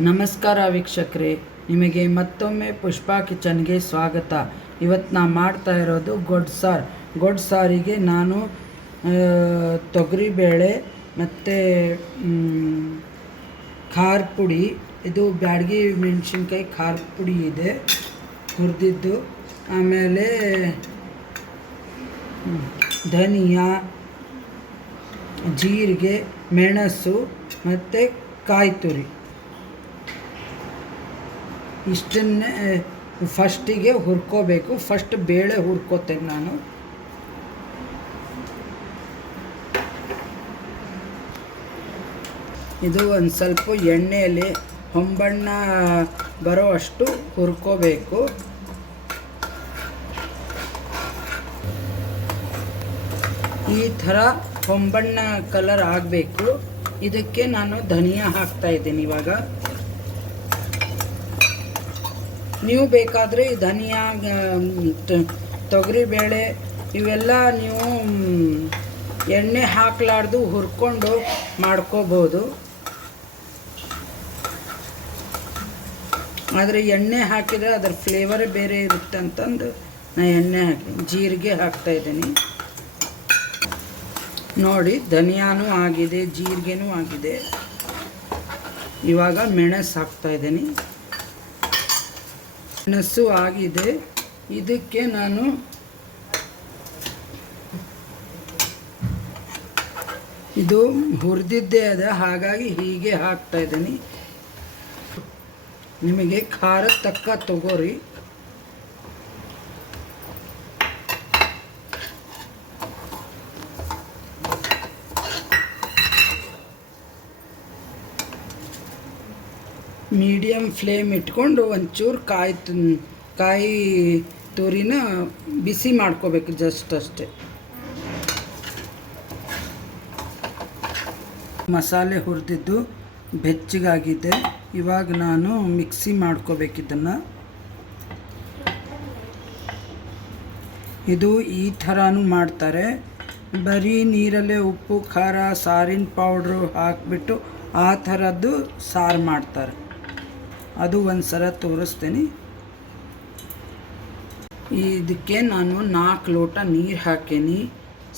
ನಮಸ್ಕಾರ ವೀಕ್ಷಕರೇ, ನಿಮಗೆ ಮತ್ತೊಮ್ಮೆ ಪುಷ್ಪಾ ಕಿಚನ್ಗೆ ಸ್ವಾಗತ. ಇವತ್ತು ನಾ ಮಾಡ್ತಾ ಇರೋದು ಗೊಡ್ ಸಾರು. ಗೊಡ್ ಸಾರಿಗೆ ನಾನು ತೊಗರಿಬೇಳೆ ಮತ್ತು ಖಾರ ಪುಡಿ. ಇದು ಬ್ಯಾಡಗಿ ಮೆಣಸಿನ್ಕಾಯಿ ಖಾರ ಪುಡಿ ಇದೆ, ಹುರಿದಿದ್ದು. ಆಮೇಲೆ ಧನಿಯಾ, ಜೀರಿಗೆ, ಮೆಣಸು ಮತ್ತು ಕಾಯಿ ತುರಿ ಇಷ್ಟನ್ನೇ ಫಸ್ಟಿಗೆ ಹುರ್ಕೋಬೇಕು. ಫಸ್ಟ್ ಬೇಳೆ ಹುರ್ಕೋತೇನೆ ನಾನು. ಇದು ಒಂದು ಸ್ವಲ್ಪ ಎಣ್ಣೆಯಲ್ಲಿ ಹೊಂಬಣ್ಣ ಬರೋ ಅಷ್ಟು ಹುರ್ಕೋಬೇಕು. ಈ ಥರ ಹೊಂಬಣ್ಣ ಕಲರ್ ಆಗಬೇಕು. ಇದಕ್ಕೆ ನಾನು ಧನಿಯಾ ಹಾಕ್ತಾ ಇದ್ದೀನಿ ಇವಾಗ. ನೀವು ಬೇಕಾದರೆ ಧನಿಯಾ ತೊಗರಿಬೇಳೆ ಇವೆಲ್ಲ ನೀವು ಎಣ್ಣೆ ಹಾಕ್ಲಾರ್ದು ಹುರ್ಕೊಂಡು ಮಾಡ್ಕೋಬೋದು. ಆದರೆ ಎಣ್ಣೆ ಹಾಕಿದರೆ ಅದರ ಫ್ಲೇವರ್ ಬೇರೆ ಇರುತ್ತೆ ಅಂತಂದು ನಾನು ಎಣ್ಣೆ ಹಾಕಿ, ಜೀರಿಗೆ ಹಾಕ್ತಾ ಇದ್ದೀನಿ. ನೋಡಿ, ಧನಿಯಾನೂ ಆಗಿದೆ, ಜೀರಿಗೆನೂ ಆಗಿದೆ. ಇವಾಗ ಮೆಣಸು ಹಾಕ್ತಾ ಮೆಣಸು ಆಗಿದೆ. ಇದಕ್ಕೆ ನಾನು ಇದು ಹುರಿದಿದ್ದೇ ಅದ ಹಾಗಾಗಿ ಹೀಗೆ ಹಾಕ್ತಾ ಇದ್ದೀನಿ. ನಿಮಗೆ ಖಾರ ತಕ್ಕ ತಗೋರಿ. ಮೀಡಿಯಮ್ ಫ್ಲೇಮ್ ಇಟ್ಕೊಂಡು ಒಂಚೂರು ಕಾಯಿ ತು- ಕಾಯಿ ತುರಿನ ಬಿಸಿ ಮಾಡ್ಕೋಬೇಕು ಜಸ್ಟ್ ಅಷ್ಟೇ. ಮಸಾಲೆ ಹುರಿದಿದ್ದು ಬೆಚ್ಚಗಾಗಿದೆ. ಇವಾಗ ನಾನು ಮಿಕ್ಸಿ ಮಾಡ್ಕೋಬೇಕು ಇದನ್ನು. ಇದು ಈ ಥರನೂ ಮಾಡ್ತಾರೆ. ಬರೀ ನೀರಲ್ಲೇ ಉಪ್ಪು, ಖಾರ, ಸಾರಿನ ಪೌಡ್ರು ಹಾಕಿಬಿಟ್ಟು ಆ ಥರದ್ದು ಸಾರು ಮಾಡ್ತಾರೆ. ಅದು ಒಂದು ಸಲ ತೋರಿಸ್ತೀನಿ. ಇದಕ್ಕೆ ನಾನು ನಾಲ್ಕು ಲೋಟ ನೀರು ಹಾಕೇನಿ.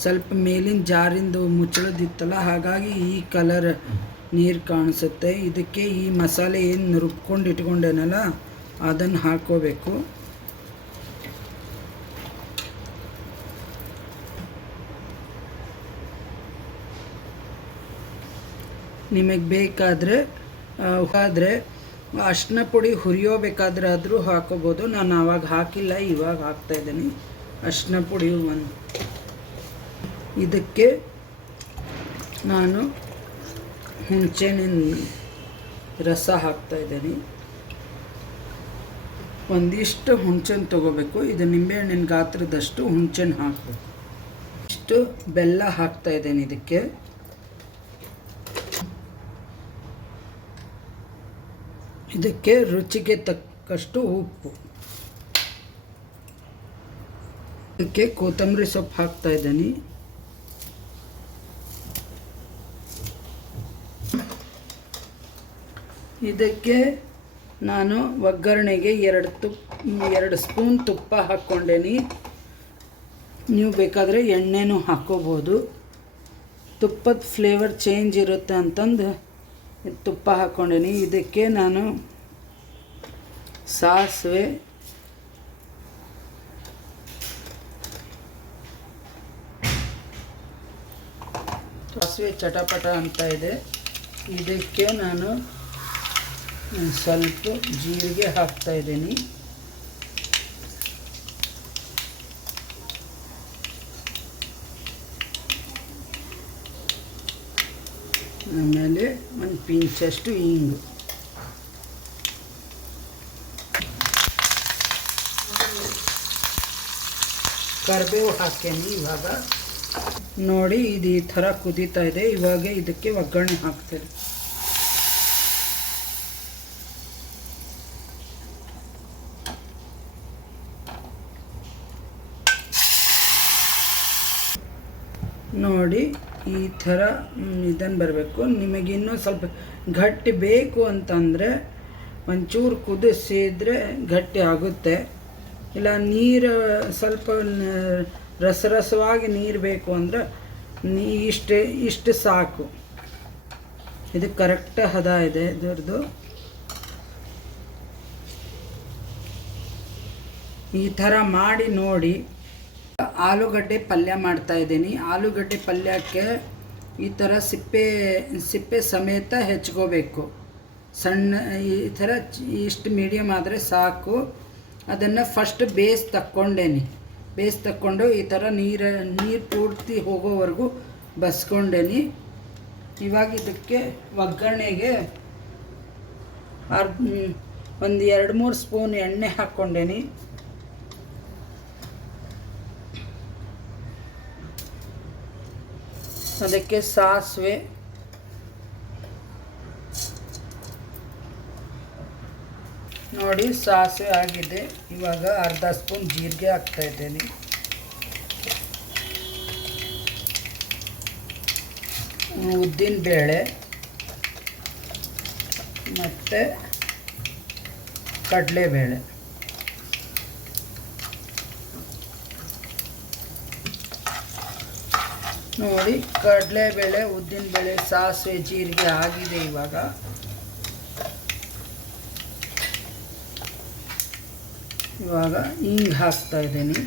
ಸ್ವಲ್ಪ ಮೇಲಿನ ಜಾರಿಂದು ಮುಚ್ಚಳದಿತ್ತಲ್ಲ, ಹಾಗಾಗಿ ಈ ಕಲರ್ ನೀರು ಕಾಣಿಸುತ್ತೆ. ಇದಕ್ಕೆ ಈ ಮಸಾಲೆ ಏನು ರುಬ್ಕೊಂಡು ಇಟ್ಕೊಂಡೇನಲ್ಲ, ಅದನ್ನು ಹಾಕೋಬೇಕು. ನಿಮಗೆ ಬೇಕಾದರೆ ಆದರೆ ಅರ್ಶಿನ ಪುಡಿ ಹುರಿಯೋಬೇಕಾದ್ರೆ ಆದರೂ ಹಾಕೋಬೋದು. ನಾನು ಆವಾಗ ಹಾಕಿಲ್ಲ, ಇವಾಗ ಹಾಕ್ತಾ ಇದ್ದೀನಿ. ಅರ್ಶಿನ ಪುಡಿ ಒಂದು. ಇದಕ್ಕೆ ನಾನು ಹುಣಸೆಹಣ್ಣಿನ ರಸ ಹಾಕ್ತಾ ಇದ್ದೀನಿ. ಒಂದಿಷ್ಟು ಹುಣಸೆಹಣ್ಣು ತೊಗೋಬೇಕು. ಇದು ನಿಂಬೆಹಣ್ಣಿನ ಗಾತ್ರದಷ್ಟು ಹುಣಸೆಹಣ್ಣು ಹಾಕಬೇಕು. ಇಷ್ಟು ಬೆಲ್ಲ ಹಾಕ್ತಾ ಇದ್ದೇನೆ ಇದಕ್ಕೆ. ಇದಕ್ಕೆ ರುಚಿಗೆ ತಕ್ಕಷ್ಟು ಉಪ್ಪು. ಇದಕ್ಕೆ ಕೊತ್ತಂಬರಿ ಸೊಪ್ಪು ಹಾಕ್ತಾ ಇದ್ದೀನಿ. ಇದಕ್ಕೆ ನಾನು ಒಗ್ಗರಣೆಗೆ ಎರಡು ತುಪ್ಪ ಎರಡು ಸ್ಪೂನ್ ತುಪ್ಪ ಹಾಕ್ಕೊಂಡೇನಿ. ನೀವು ಬೇಕಾದರೆ ಎಣ್ಣೆನೂ ಹಾಕ್ಕೋಬೋದು. ತುಪ್ಪದ ಫ್ಲೇವರ್ ಚೇಂಜ್ ಇರುತ್ತೆ ಅಂತಂದು ತುಪ್ಪ ಹಾಕ್ಕೊಂಡಿನಿ. ಇದಕ್ಕೆ ನಾನು ಸಾಸಿವೆ ಸಾಸಿವೆ ಚಟಪಟ ಅಂತ ಇದೆ. ಇದಕ್ಕೆ ನಾನು ಸ್ವಲ್ಪ ಜೀರಿಗೆ ಹಾಕ್ತಾ ಇದ್ದೀನಿ. ಆಮೇಲೆ ಒಂದು ಪಿಂಚಷ್ಟು ಹಿಂಗು ಕರಿಬೇವು ಹಾಕೇನಿ ಇವಾಗ ನೋಡಿ ಇದು ಈ ಥರ ಕುದೀತಾ ಇದೆ. ಇವಾಗ ಇದಕ್ಕೆ ಒಗ್ಗರಣೆ ಹಾಕ್ತೇನೆ. ನೋಡಿ ಈ ಥರ ಇದನ್ನು ಬರಬೇಕು. ನಿಮಗೆ ಇನ್ನೂ ಸ್ವಲ್ಪ ಗಟ್ಟಿ ಬೇಕು ಅಂತಂದರೆ ಒಂಚೂರು ಕುದಿಸಿದರೆ ಗಟ್ಟಿ ಆಗುತ್ತೆ. ಇಲ್ಲ, ನೀರು ಸ್ವಲ್ಪ ರಸರಸವಾಗಿ ನೀರು ಬೇಕು ಅಂದರೆ ನೀ ಇಷ್ಟು ಇಷ್ಟು ಸಾಕು. ಇದು ಕರೆಕ್ಟ್ ಹದ ಇದೆ ಇದರದು ಈ ಥರ ಮಾಡಿ ನೋಡಿ. ಆಲೂಗಡ್ಡೆ ಪಲ್ಯ ಮಾಡ್ತಾ ಇದ್ದೀನಿ. ಆಲೂಗಡ್ಡೆ ಪಲ್ಯಕ್ಕೆ ಈ ಥರ ಸಿಪ್ಪೆ ಸಿಪ್ಪೆ ಸಮೇತ ಹೆಚ್ಕೋಬೇಕು. ಸಣ್ಣ, ಈ ಥರ ಇಷ್ಟು ಮೀಡಿಯಮ್ ಆದರೆ ಸಾಕು. ಅದನ್ನು ಫಸ್ಟ್ ಬೇಸ್ ತಕ್ಕೊಂಡೇನಿ. ಬೇಸ್ ತಕ್ಕೊಂಡು ಈ ಥರ ನೀರು ನೀರು ಪೂರ್ತಿ ಹೋಗೋವರೆಗೂ ಬಸ್ಕೊಂಡೇನಿ. ಇವಾಗ ಇದಕ್ಕೆ ಒಗ್ಗರಣೆಗೆ ಅರ್ಧ ಒಂದು ಎರಡು ಮೂರು ಸ್ಪೂನ್ ಎಣ್ಣೆ ಹಾಕ್ಕೊಂಡೇನಿ. ಅದಕ್ಕೆ ಸಾಸಿವೆ. ನೋಡಿ, ಸಾಸಿವೆ ಆಗಿದೆ. ಇವಾಗ ಅರ್ಧ ಸ್ಪೂನ್ ಜೀರಿಗೆ ಹಾಕ್ತಾ ಇದ್ದೇನೆ. ಉದ್ದಿನ ಬೇಳೆ ಮತ್ತು ಕಡಲೆಬೇಳೆ. ನೋಡಿ, ಕಡಲೆಬೇಳೆ, ಉದ್ದಿನಬೇಳೆ, ಸಾಸಿವೆ, ಜೀರಿಗೆ ಆಗಿದೆ ಇವಾಗ. ಇವಾಗ ಹಿಂಗೆ ಹಾಕ್ತಾ ಇದ್ದೀನಿ.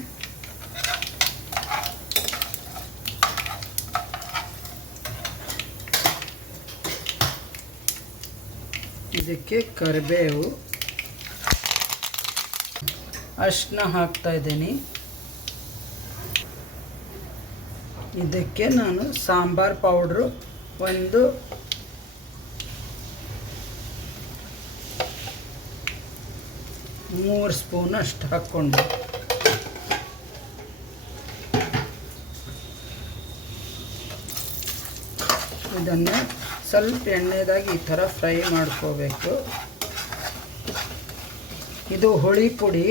ಇದಕ್ಕೆ ಕರಿಬೇವು. ಅರ್ಶಿನ ಹಾಕ್ತಾ ಇದ್ದೀನಿ. ಇದಕ್ಕೆ ನಾನು ಸಾಂಬಾರ್ ಪೌಡ್ರು ಒಂದು ಮೂರು ಸ್ಪೂನ್ ಅಷ್ಟು ಹಾಕ್ಕೊಂಡು. ಇದನ್ನು ಸ್ವಲ್ಪ ಎಣ್ಣೆದಾಗಿ ಈ ಥರ ಫ್ರೈ ಮಾಡ್ಕೋಬೇಕು. ಇದು ಹುಳಿ ಪುಡಿ.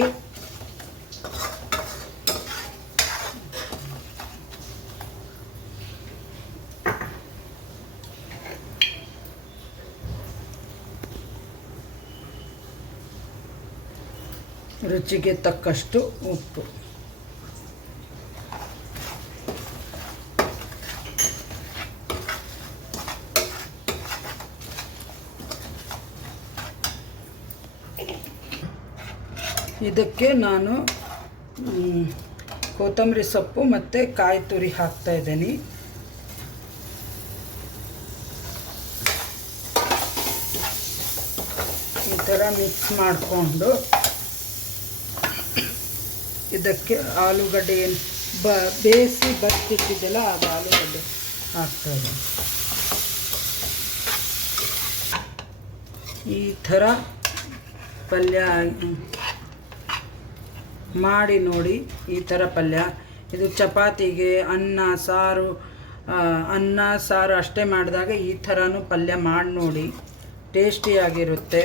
ರುಚಿಗೆ ತಕ್ಕಷ್ಟು ಉಪ್ಪು. ಇದಕ್ಕೆ ನಾನು ಕೊತ್ತಂಬರಿ ಸೊಪ್ಪು ಮತ್ತು ಕಾಯಿ ತುರಿ ಹಾಕ್ತಾ ಇದ್ದೀನಿ. ಈ ಥರ ಮಿಕ್ಸ್ ಮಾಡಿಕೊಂಡು ಇದಕ್ಕೆ ಆಲೂಗಡ್ಡೆ ಏನು ಬ, ಬೇಯಿಸಿ ಬತ್ತಿಟ್ಟಿದ್ದೆಲ್ಲ ಅದು ಆಲೂಗಡ್ಡೆ ಹಾಕ್ತಾ ಇದೆ ಈ ಥರ ಪಲ್ಯ ಮಾಡಿ ನೋಡಿ ಈ ಥರ ಪಲ್ಯ. ಇದು ಚಪಾತಿಗೆ ಅನ್ನ, ಸಾರು ಅನ್ನ, ಸಾರು ಅಷ್ಟೇ ಮಾಡಿದಾಗ ಈ ಥರನೂ ಪಲ್ಯ ಮಾಡಿ ನೋಡಿ. ಟೇಸ್ಟಿಯಾಗಿರುತ್ತೆ.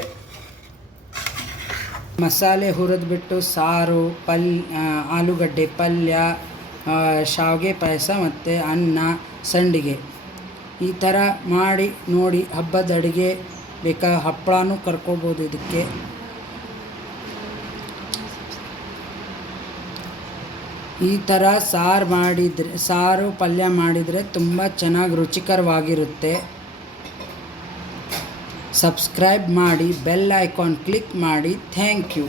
ಮಸಾಲೆ ಹುರಿದ್ಬಿಟ್ಟು ಸಾರು, ಪಲ್ ಆಲೂಗಡ್ಡೆ, ಪಲ್ಯ ಶಾವಿಗೆ ಪಾಯಸ ಮತ್ತು ಅನ್ನ, ಸಂಡಿಗೆ. ಈ ಥರ ಮಾಡಿ ನೋಡಿ ಹಬ್ಬದ ಅಡುಗೆ ಬೇಕಾ? ಹಪ್ಪಳನೂ ಕರ್ಕೋಬೋದು ಇದಕ್ಕೆ. ಈ ಥರ ಸಾರು ಮಾಡಿದರೆ, ಸಾರು, ಪಲ್ಯ ಮಾಡಿದರೆ ತುಂಬ ಚೆನ್ನಾಗಿ ರುಚಿಕರವಾಗಿರುತ್ತೆ. ಸಬ್ಸ್ಕ್ರೈಬ್ ಮಾಡಿ ಬೆಲ್ ಐಕಾನ್ ಕ್ಲಿಕ್ ಮಾಡಿ ಥ್ಯಾಂಕ್ ಯು